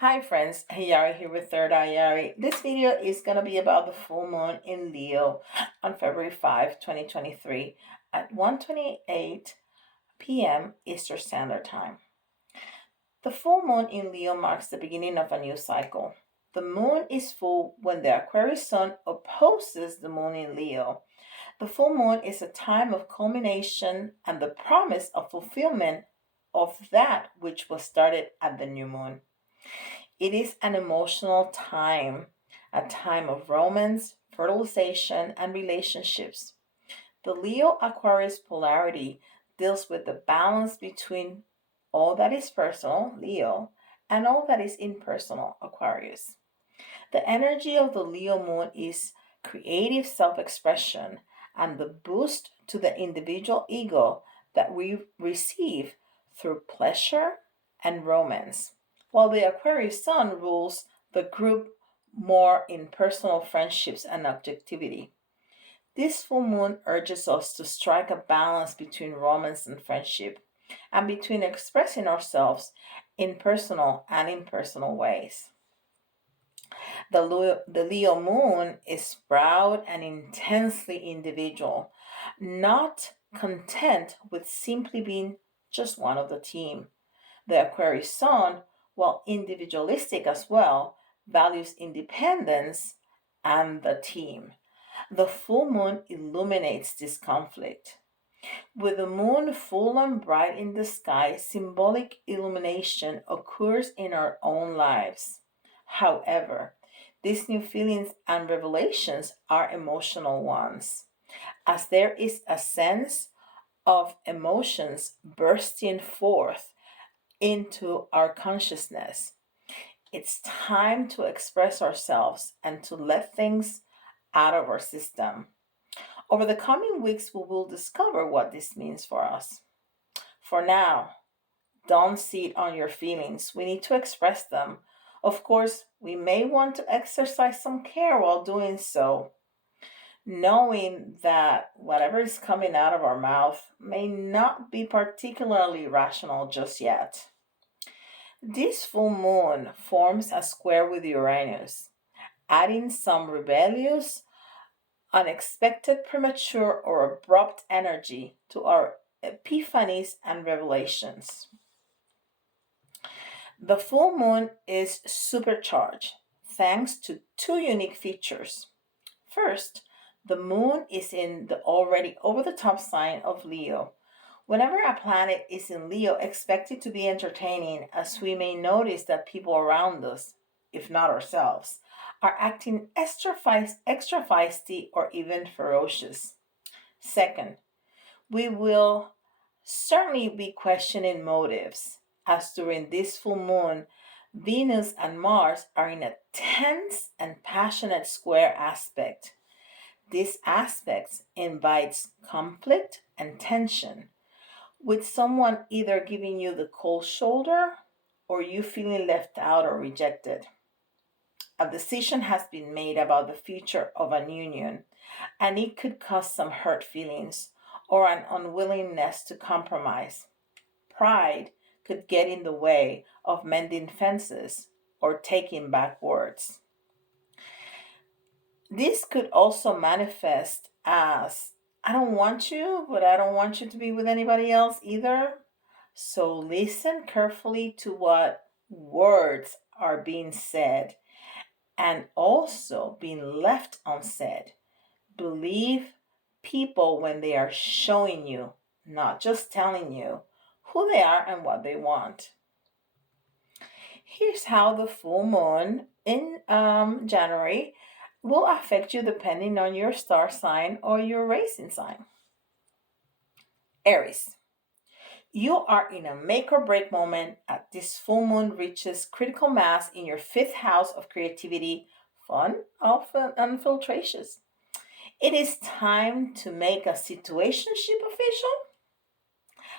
Hi friends, Yari here with Third Eye Yari. This video is going to be about the full moon in Leo on February 5, 2023 at 1:28 p.m. Eastern Standard Time. The full moon in Leo marks the beginning of a new cycle. The moon is full when the Aquarius sun opposes the moon in Leo. The full moon is a time of culmination and the promise of fulfillment of that which was started at the new moon. It is an emotional time, a time of romance, fertilization, and relationships. The Leo Aquarius polarity deals with the balance between all that is personal, Leo, and all that is impersonal, Aquarius. The energy of the Leo moon is creative self expression and the boost to the individual ego that we receive through pleasure and romance, while the Aquarius sun rules the group more in personal friendships and objectivity. This full moon urges us to strike a balance between romance and friendship, and between expressing ourselves in personal and impersonal ways. The Leo moon is proud and intensely individual, not content with simply being just one of the team. The Aquarius sun, while individualistic as well, values independence and the team. The full moon illuminates this conflict. With the moon full and bright in the sky, symbolic illumination occurs in our own lives. However, these new feelings and revelations are emotional ones, as there is a sense of emotions bursting forth into our consciousness. It's time to express ourselves and to let things out of our system. Over the coming weeks, we will discover what this means for us. For now, don't sit on your feelings. We need to express them. Of course, we may want to exercise some care while doing so, knowing that whatever is coming out of our mouth may not be particularly rational just yet. This full moon forms a square with Uranus, adding some rebellious, unexpected, premature, or abrupt energy to our epiphanies and revelations. The full moon is supercharged thanks to two unique features. First, the moon is in the already over the top sign of Leo. Whenever a planet is in Leo, expect it to be entertaining, as we may notice that people around us, if not ourselves, are acting extra feisty or even ferocious. Second, we will certainly be questioning motives, as during this full moon, Venus and Mars are in a tense and passionate square aspect. This aspect invites conflict and tension, with someone either giving you the cold shoulder or you feeling left out or rejected. A decision has been made about the future of an union, and it could cause some hurt feelings or an unwillingness to compromise. Pride could get in the way of mending fences or taking back words. This could also manifest as, I don't want you, but I don't want you to be with anybody else either. So listen carefully to what words are being said and also being left unsaid. Believe people when they are showing you, not just telling you, who they are and what they want. Here's how the full moon in January will affect you depending on your star sign or your racing sign. Aries. You are in a make or break moment as this full moon reaches critical mass in your fifth house of creativity, fun, often and filtrations. It is time to make a situationship official.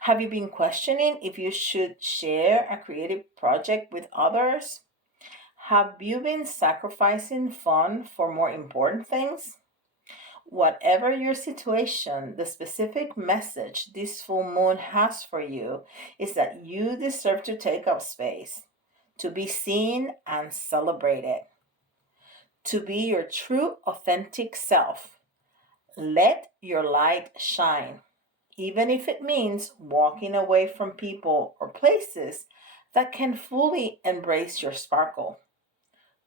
Have you been questioning if you should share a creative project with others? Have you been sacrificing fun for more important things? Whatever your situation, the specific message this full moon has for you is that you deserve to take up space, to be seen and celebrated, to be your true, authentic self. Let your light shine, even if it means walking away from people or places that can fully embrace your sparkle.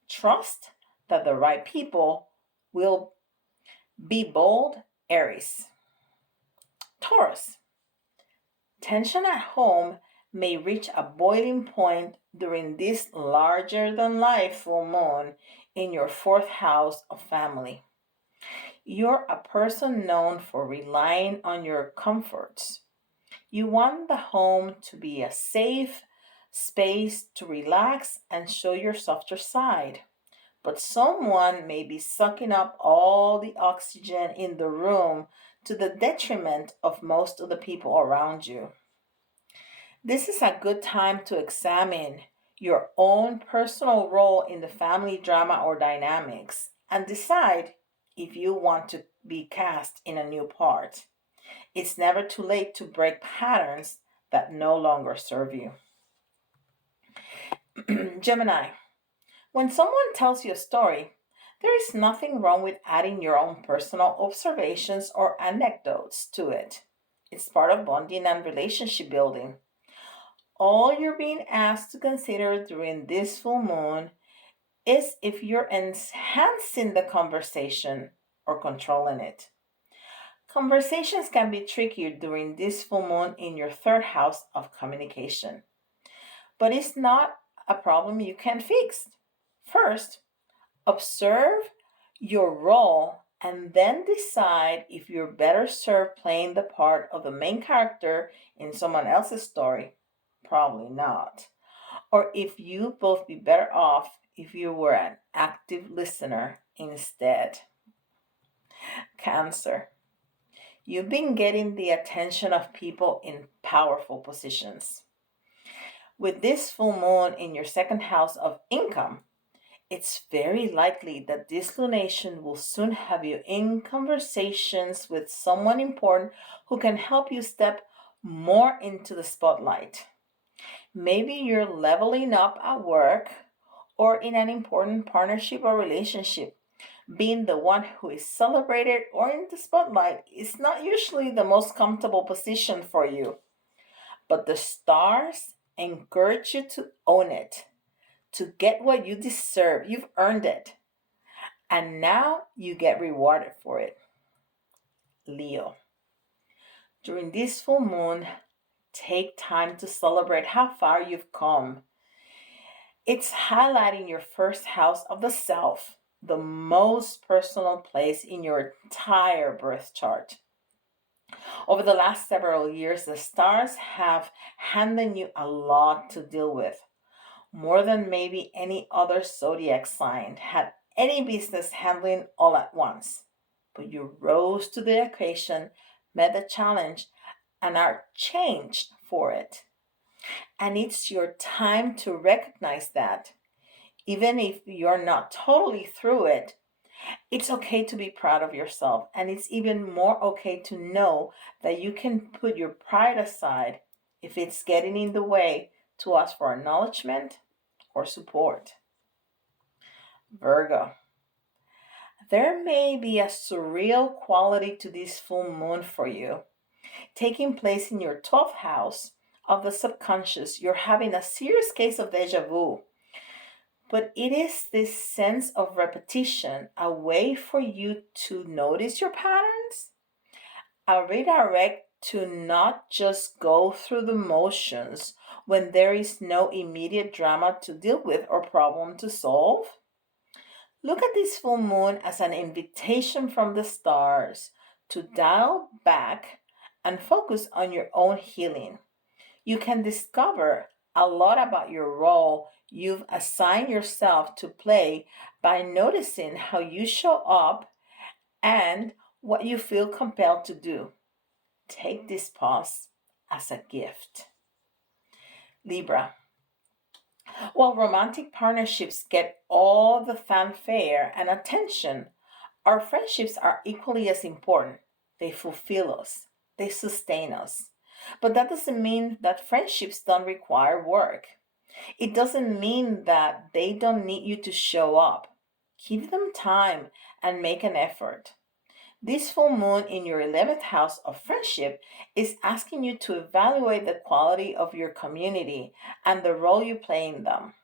Trust that the right people will be bold. Aries. Taurus. Tension at home may reach a boiling point during this larger than life full moon in your fourth house of family. You're a person known for relying on your comforts. You want the home to be a safe space to relax and show your softer side. But someone may be sucking up all the oxygen in the room to the detriment of most of the people around you. This is a good time to examine your own personal role in the family drama or dynamics and decide if you want to be cast in a new part. It's never too late to break patterns that no longer serve you. Gemini. When someone tells you a story, there is nothing wrong with adding your own personal observations or anecdotes to it. It's part of bonding and relationship building. All you're being asked to consider during this full moon is if you're enhancing the conversation or controlling it. Conversations can be tricky during this full moon in your third house of communication, but it's not a problem you can fix. First, observe your role and then decide if you're better served playing the part of the main character in someone else's story. Probably not. Or if you both be better off if you were an active listener instead. Cancer. You've been getting the attention of people in powerful positions. With this full moon in your second house of income, it's very likely that this lunation will soon have you in conversations with someone important who can help you step more into the spotlight. Maybe you're leveling up at work or in an important partnership or relationship. Being the one who is celebrated or in the spotlight is not usually the most comfortable position for you, but the stars encourage you to own it, to get what you deserve. You've earned it, and now you get rewarded for it. Leo. During this full moon, take time to celebrate how far you've come. It's highlighting your first house of the self, the most personal place in your entire birth chart. Over the last several years, the stars have handed you a lot to deal with, more than maybe any other zodiac sign had any business handling all at once. But you rose to the occasion, met the challenge, and are changed for it. And it's your time to recognize that. Even if you're not totally through it, it's okay to be proud of yourself. And it's even more okay to know that you can put your pride aside if it's getting in the way to ask for acknowledgement or support. Virgo. There may be a surreal quality to this full moon for you. Taking place in your 12th house of the subconscious, you're having a serious case of deja vu. But it is this sense of repetition, a way for you to notice your patterns, a redirect to not just go through the motions when there is no immediate drama to deal with or problem to solve. Look at this full moon as an invitation from the stars to dial back and focus on your own healing. You can discover a lot about your role you've assigned yourself to play by noticing how you show up and what you feel compelled to do. Take this pause as a gift. Libra. While romantic partnerships get all the fanfare and attention, our friendships are equally as important. They fulfill us, they sustain us. But that doesn't mean that friendships don't require work. It doesn't mean that they don't need you to show up. Give them time and make an effort. This full moon in your 11th house of friendship is asking you to evaluate the quality of your community and the role you play in them.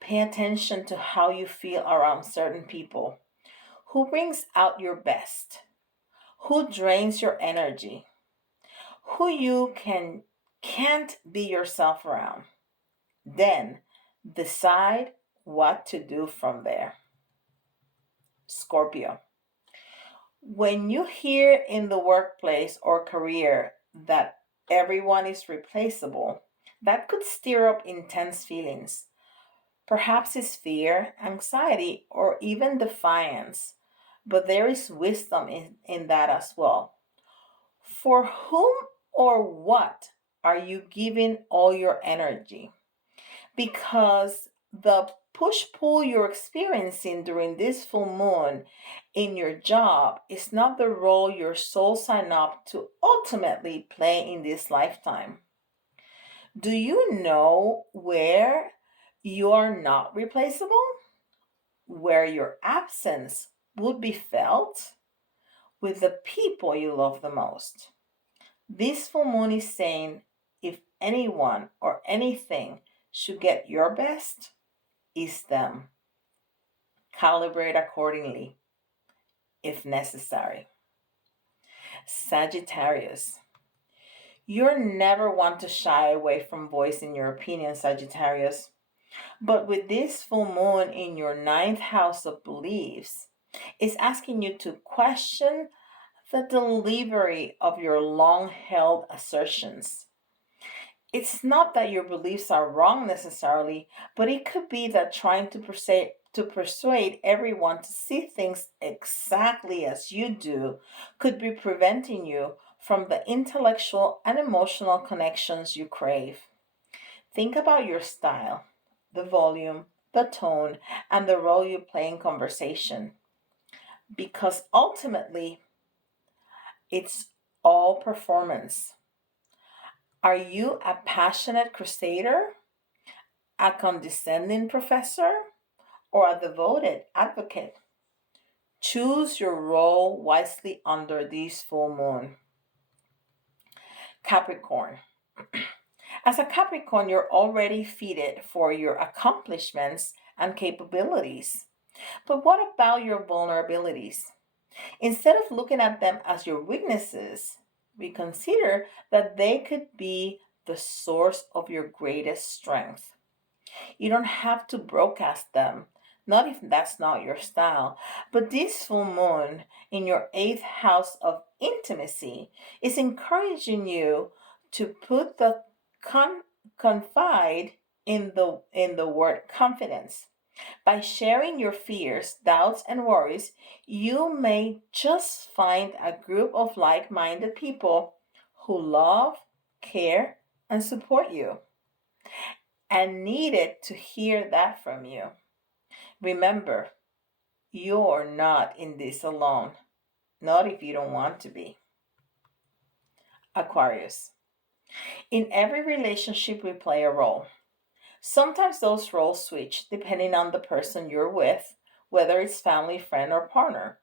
Pay attention to how you feel around certain people. Who brings out your best? Who drains your energy? Who you can't be yourself around? Then decide what to do from there. Scorpio. When you hear in the workplace or career that everyone is replaceable, that could stir up intense feelings. Perhaps it's fear, anxiety, or even defiance. But there is wisdom in that as well. For whom or what are you giving all your energy? Because the push pull you're experiencing during this full moon in your job is not the role your soul signed up to ultimately play in this lifetime. Do you know where you are not replaceable? Where your absence would be felt? With the people you love the most. This full moon is saying if anyone or anything should get your best, it's them. Calibrate accordingly if necessary. Sagittarius. You're never one to shy away from voicing your opinion, Sagittarius. But with this full moon in your ninth house of beliefs, it's asking you to question the delivery of your long held assertions. It's not that your beliefs are wrong necessarily, but it could be that trying to persuade everyone to see things exactly as you do could be preventing you from the intellectual and emotional connections you crave. Think about your style, the volume, the tone, and the role you play in conversation. Because ultimately, it's all performance. Are you a passionate crusader, a condescending professor, or a devoted advocate? Choose your role wisely under this full moon. Capricorn. As a Capricorn, you're already fitted for your accomplishments and capabilities. But what about your vulnerabilities? Instead of looking at them as your weaknesses, we consider that they could be the source of your greatest strength. You don't have to broadcast them, not if that's not your style. But this full moon in your eighth house of intimacy is encouraging you to put the confide in the word confidence. By sharing your fears, doubts, and worries, you may just find a group of like minded people who love, care, and support you and needed to hear that from you. Remember, you're not in this alone, not if you don't want to be. Aquarius. In every relationship, we play a role. Sometimes those roles switch depending on the person you're with, whether it's family, friend, or partner.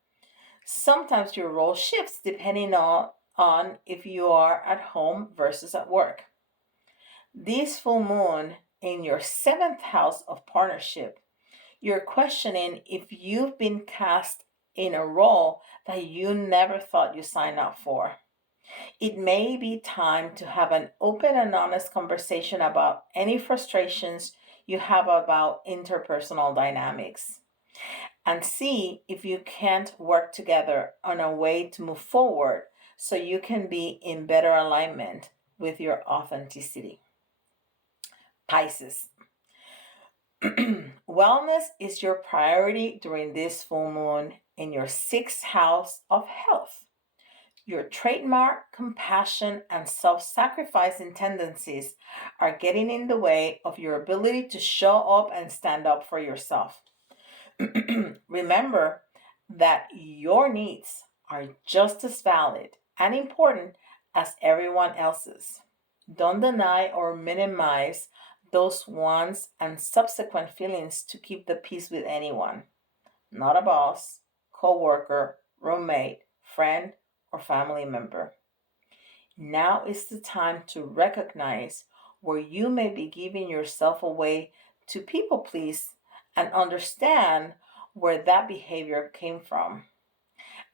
Sometimes your role shifts depending on if you are at home versus at work. This full moon in your seventh house of partnership, you're questioning if you've been cast in a role that you never thought you signed up for. It may be time to have an open and honest conversation about any frustrations you have about interpersonal dynamics and see if you can't work together on a way to move forward so you can be in better alignment with your authenticity. Pisces. Wellness is your priority during this full moon in your sixth house of health. Your trademark, compassion, and self sacrificing tendencies are getting in the way of your ability to show up and stand up for yourself. Remember that your needs are just as valid and important as everyone else's. Don't deny or minimize those wants and subsequent feelings to keep the peace with anyone, not a boss, co-worker, roommate, friend, or family member. Now is the time to recognize where you may be giving yourself away to people please and understand where that behavior came from.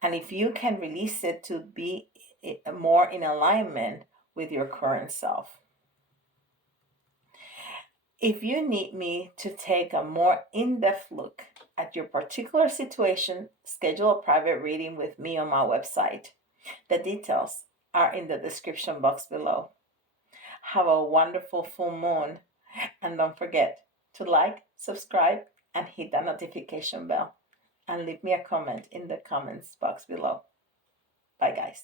And if you can release it to be more in alignment with your current self. If you need me to take a more in depth look at your particular situation, schedule a private reading with me on my website. The details are in the description box below. Have a wonderful full moon, and don't forget to like, subscribe, and hit that notification bell. And leave me a comment in the comments box below. Bye, guys.